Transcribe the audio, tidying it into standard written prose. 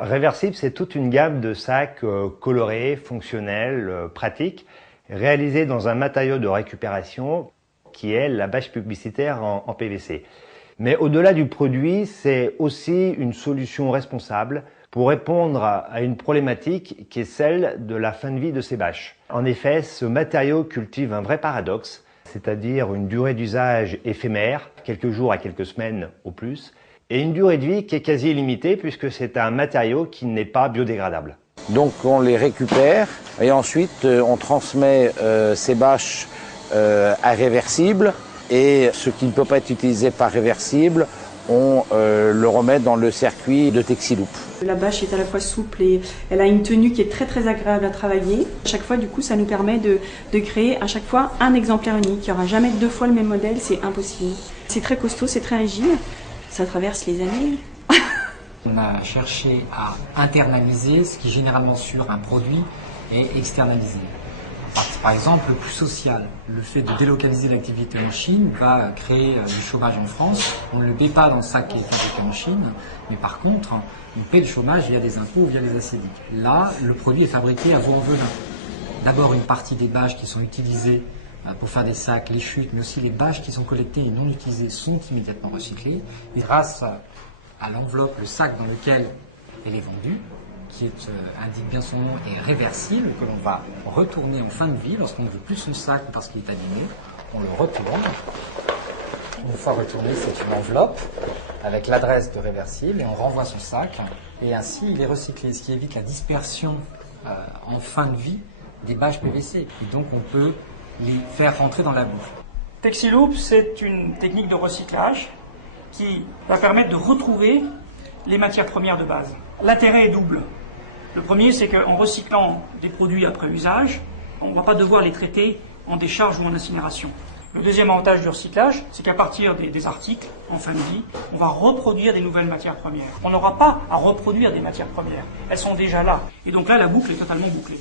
Réversible, c'est toute une gamme de sacs colorés, fonctionnels, pratiques, réalisés dans un matériau de récupération qui est la bâche publicitaire en PVC. Mais au-delà du produit, c'est aussi une solution responsable pour répondre à une problématique qui est celle de la fin de vie de ces bâches. En effet, ce matériau cultive un vrai paradoxe, c'est-à-dire une durée d'usage éphémère, quelques jours à quelques semaines au plus, et une durée de vie qui est quasi illimitée puisque c'est un matériau qui n'est pas biodégradable. Donc on les récupère et ensuite on transmet ces bâches à réversible, et ce qui ne peut pas être utilisé par réversible, on le remet dans le circuit de Texiloop. La bâche est à la fois souple et elle a une tenue qui est très agréable à travailler. À chaque fois, du coup, ça nous permet de créer à chaque fois un exemplaire unique. Il n'y aura jamais deux fois le même modèle, c'est impossible. C'est très costaud, c'est très rigide. Ça traverse les années. On a cherché à internaliser ce qui généralement sur un produit est externalisé. Par exemple, le coût social, le fait de délocaliser l'activité en Chine va créer du chômage en France. On ne le paie pas dans le sac qui est fabriqué en Chine, mais par contre, on paie le chômage via des impôts ou via des acédiques. Là, le produit est fabriqué à Vaux-en-Velin. D'abord, une partie des bâches qui sont utilisées pour faire des sacs, les chutes, mais aussi les bâches qui sont collectées et non utilisées sont immédiatement recyclées. Et grâce à l'enveloppe, le sac dans lequel elle est vendue, qui indique bien son nom, est réversible, que l'on va retourner en fin de vie lorsqu'on ne veut plus son sac parce qu'il est abîmé. On le retourne. Une fois retourné, c'est une enveloppe avec l'adresse de réversible et on renvoie son sac. Et ainsi, il est recyclé, ce qui évite la dispersion en fin de vie des bâches PVC. Et donc, on peut les faire rentrer dans la boucle. Texiloop, c'est une technique de recyclage qui va permettre de retrouver les matières premières de base. L'intérêt est double. Le premier, c'est qu'en recyclant des produits après usage, on ne va pas devoir les traiter en décharge ou en incinération. Le deuxième avantage du recyclage, c'est qu'à partir des articles, en fin de vie, on va reproduire des nouvelles matières premières. On n'aura pas à reproduire des matières premières. Elles sont déjà là. Et donc là, la boucle est totalement bouclée.